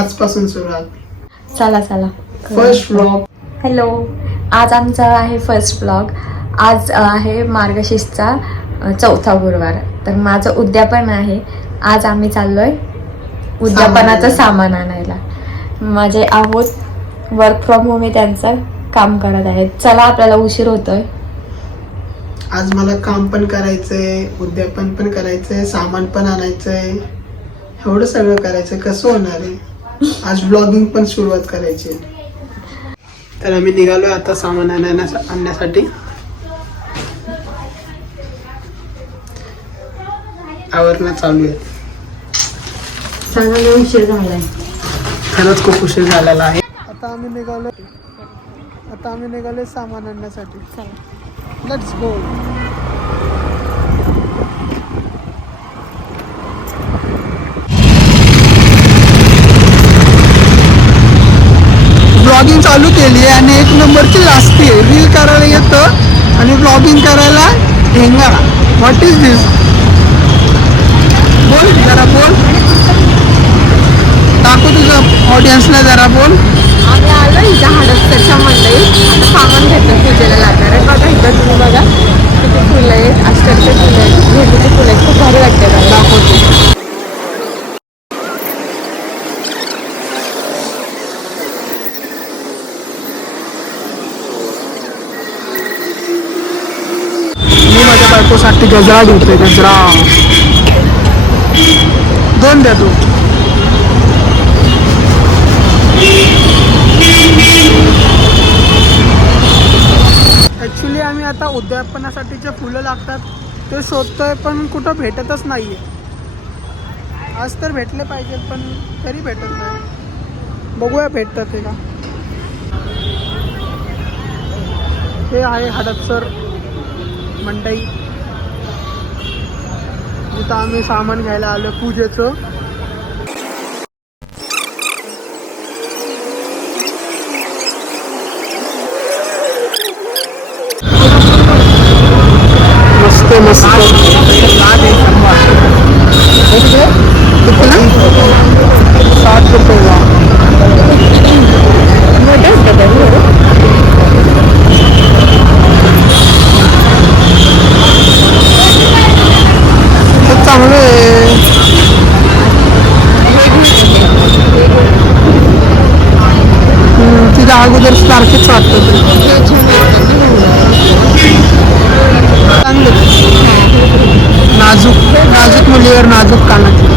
आजपासून सुरुवात. चला चला फर्स्ट व्लॉग. हॅलो, आज आमचा आहे फर्स्ट व्लॉग. आज आहे मार्गशीर्षचा 4था गुरुवार. तर माझं उद्यापन आहे. आज आम्ही चाललोय उद्यापनाचं सामान आणायला. माझे आहोत वर्क फ्रॉम होम आहे, त्यांचं काम करत आहेत. चला, आपल्याला उशीर होतोय. आज मला काम पण करायचंय, उद्यापन पण करायचंय, सामान पण आणायचंय, एवढं सगळं करायचंय. कसं होणार आहे? आज ब्लॉगिंग पण सुरुवात करायची. तर आम्ही निघालोय आता सामान आणण्यासाठी. आवरणं चालू आहे. चांगला उशीर झालाय. खरंच खूप उशीर झालेला आहे. आता आम्ही निघालोय सामान आणण्यासाठी. Let's go. ब्लॉगिंग चालू केली आहे आणि 1 नंबरची लास्टी आहे. रील करायला येतं आणि ब्लॉगिंग करायला ढेंगारा. व्हॉट इज दिस? बोल जरा, बोल. दाखव तुझं ऑडियन्सला जरा, बोल. आम्ही आलो इथं हडपसरच्या मंडईत. आता सामान घेतलं पूजेला लागणार आहे. बघा इथं, तुम्ही बघा किती फुलं आहेत. अष्टरचे फुलं आहेत, झेंडूचे फुलं आहेत. खूप भारी वाटते मला. दाखवते. मी माझ्या बायकोसाठी गजरा घेतोय. गजरा 2 द्या तू. ॲक्च्युली आम्ही आता उद्यापनासाठी जे फुलं लागतात ते शोधतोय, पण कुठं भेटतच नाहीये. आज तर भेटले पाहिजे, पण तरी भेटत नाही. बघूया भेटतात ते का. हे आहे हडपसर मंडई, जिथं आम्ही सामान घ्यायला आलो पूजेचं. मस्त मस्त. 60 रुपये. चांगलं आहे. तिच्या अगोदर सारखेच वाटतं ते. चांगले नाजूक नाजूक मुलीवर नाजूक कानातले.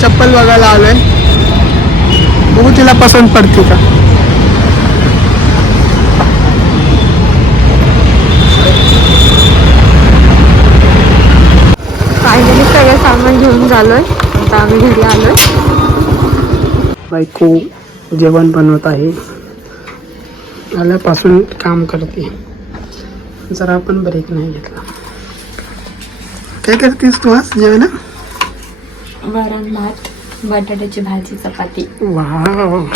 चप्पल बघायला आलोय. बघू तिला पसंत पडते का. फायनली सगळं सामान घेऊन झालोय. आता आम्ही घरी आलोय. बायको जेवण बनवत आहे. आल्यापासून काम करते. जरा आपण ब्रेक नाही घेतला. काय करतेस तू आज जेवण? वरण भात, बटाट्याची भाजी, चपाती. वाव,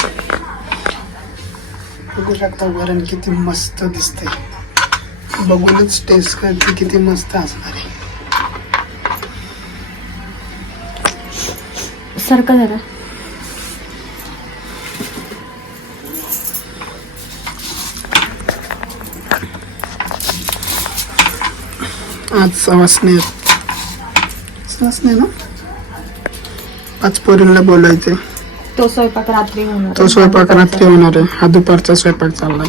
बघू शकता वरण किती मस्त दिसते. बघूनच टेस्ट करते किती मस्त असणार आहे. सारखं जरा आज सवासने ना 5 पोरींना बोलायचे. तो स्वयंपाक रात्री होणार. तो स्वयंपाक रात्री होणार आहे. हा दुपारचा स्वयंपाक चाललाय.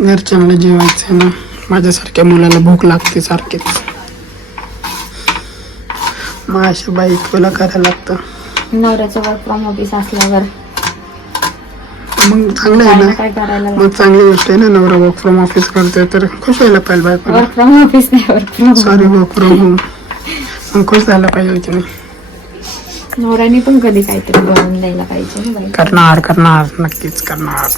घरच्यांना जेवायचंय ना. माझ्यासारख्या मुलाला भूक लागते सारखीच. मग अशा बायकोला करायला लागतं. नवऱ्याचं वर्क फ्रॉम ऑफिस असल्यावर मग चांगलं आहे ना. काय करायला मग चांगली गोष्ट आहे ना. नवरा वर्क फ्रॉम ऑफिस करतोय तर खुश व्हायला पाहिजे बायकोला. वर्क फ्रॉम ऑफिस नाही, work from sorry, work from home. मग खुश झाला पाहिजे की नाही. नवऱ्याने पण कधी काहीतरी बनवून द्यायला पाहिजे ना बाई. करणार नक्कीच करणार.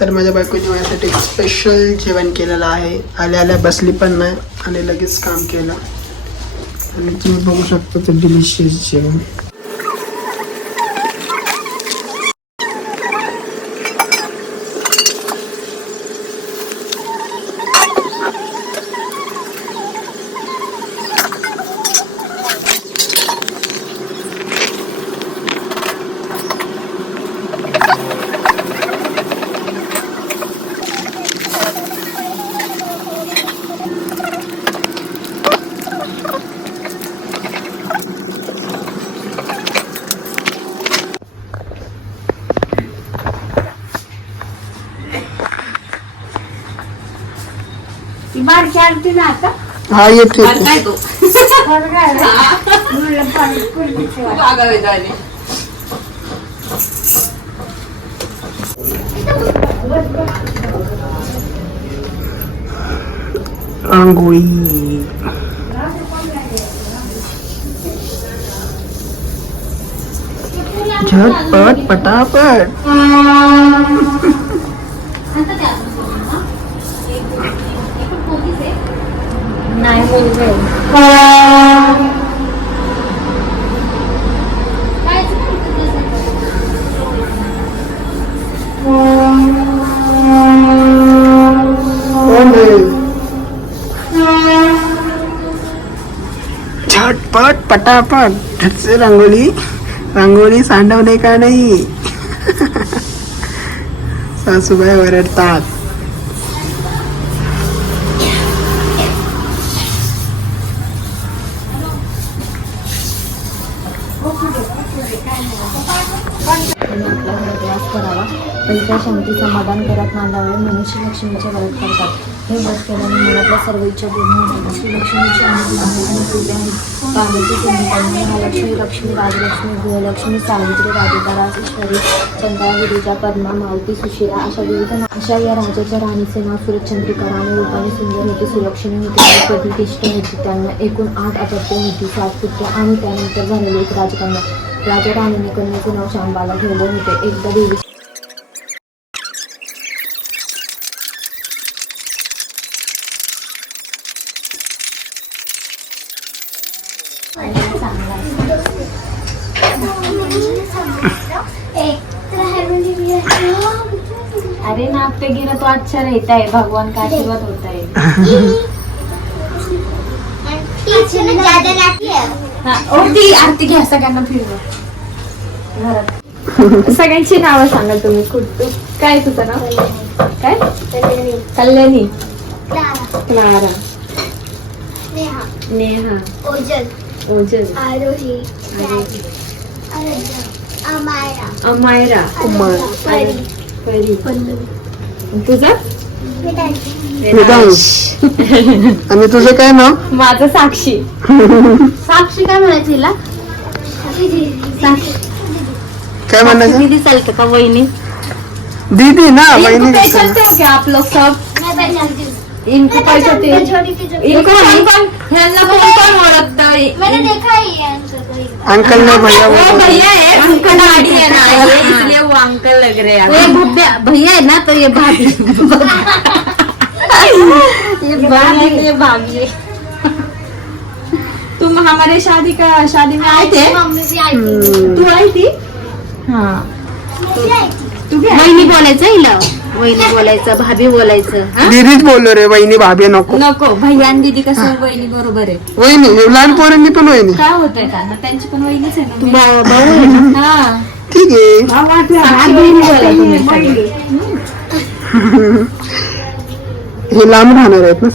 तर माझ्या बायकोने माझ्यासाठी स्पेशल जेवण केलेलं आहे. आल्या आल्या बसली पण नाही आणि लगेच काम केलं. आणि तुम्ही बघू शकता ते डिलिशियस जेवण. बारकी आरती ना आता हा येते काय तो आंघोळी झटपट पटापट नाही मुलगा झटपट पटापट झटसे रांगोळी रांगोळी सांडवणे का नाही सासूबाई ओरडतात. करावा पैसा शांती समाधान करत नांदावे मनुष्य लक्ष्मीचे व्रत करतात. हे व्रत केल्याने मनातल्या सर्व इच्छा पूर्ण होतात. श्री लक्ष्मीची अनुग्रह आणि पूजा आहे. पार्वती कुंभकर्ण महालक्ष्मी लक्ष्मी राजलक्ष्मी गृहलक्ष्मी सावित्री राधिका राजेश्वरी चंद्रा गिरिजा पद्मा मालती सुशिरा अशा या राजाच्या राणीचे नाव सुरचंद्रिका राणी रूपाने सुंदर होती सुलक्षणी होती आणि प्रतिष्ठ होती. त्यांना एकूण 8 अपत्ये होती 7 पुत्र आणि त्यानंतर झालेले एक राजकन्या. राजा राणीने कन्याचे नाव शांबाला ठेवले होते. एकदा देवी अरे नाक पे गिरा तो अच्छा रहता है भगवान का आशीर्वाद होता है. ती आरती घ्या सगळ्यांना फिरवा घरात. सगळ्यांची नावं सांगा तुम्ही. कुठं काय तुझं नाव काय? कल्याणी क्लारा नेहा ओजल अमायरा परी तुझं वेदांश आणि तुझं काय नाव? माझं साक्षी. साक्षी काय म्हणायचं हिला? काय म्हणायचं? दीदी चालते का वहिनी? दीदी ना बहिणी इनको चलते हो क्या आप लोग सब? इनको पैसे थे इनको ह्यांना कोण ओळखतं? अंकल ने भैया वो बोला. भैया है उनका दाढ़ी है ना ये इसलिए वो अंकल लग रहे हैं. ये भैया है ना तो ये भाभी ये भाभी है. तुम हमारे शादी में आए थे? तू आई थी? हाँ. वहिनी बोलायचं हिला वहिनी बोलायचं भाभी बोलायचं. दीदीच बोललो रे वहिनी भाभी नको. नको भैया आणि दीदी कसं वहिनी बरोबर आहे. वहिनी लहान पोरांनी पण वहिनी. काय होतंय त्यांना त्यांची पण वहिनीच आहे ना. भाऊ आहे ना. हा ठीक आहे. हे लांब राहणार आहेत ना.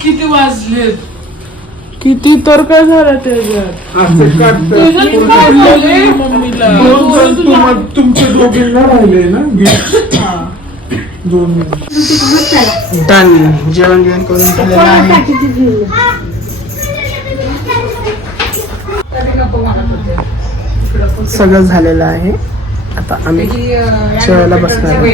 किती वाजलेत किती तर काय झालं त्याच्यात मम्मीला तुमच्या दोघींना राहिले ना डन. जेवण करून झालेलं आहे. सगळं झालेलं आहे. आता आम्ही जेवायला बसणार आहे.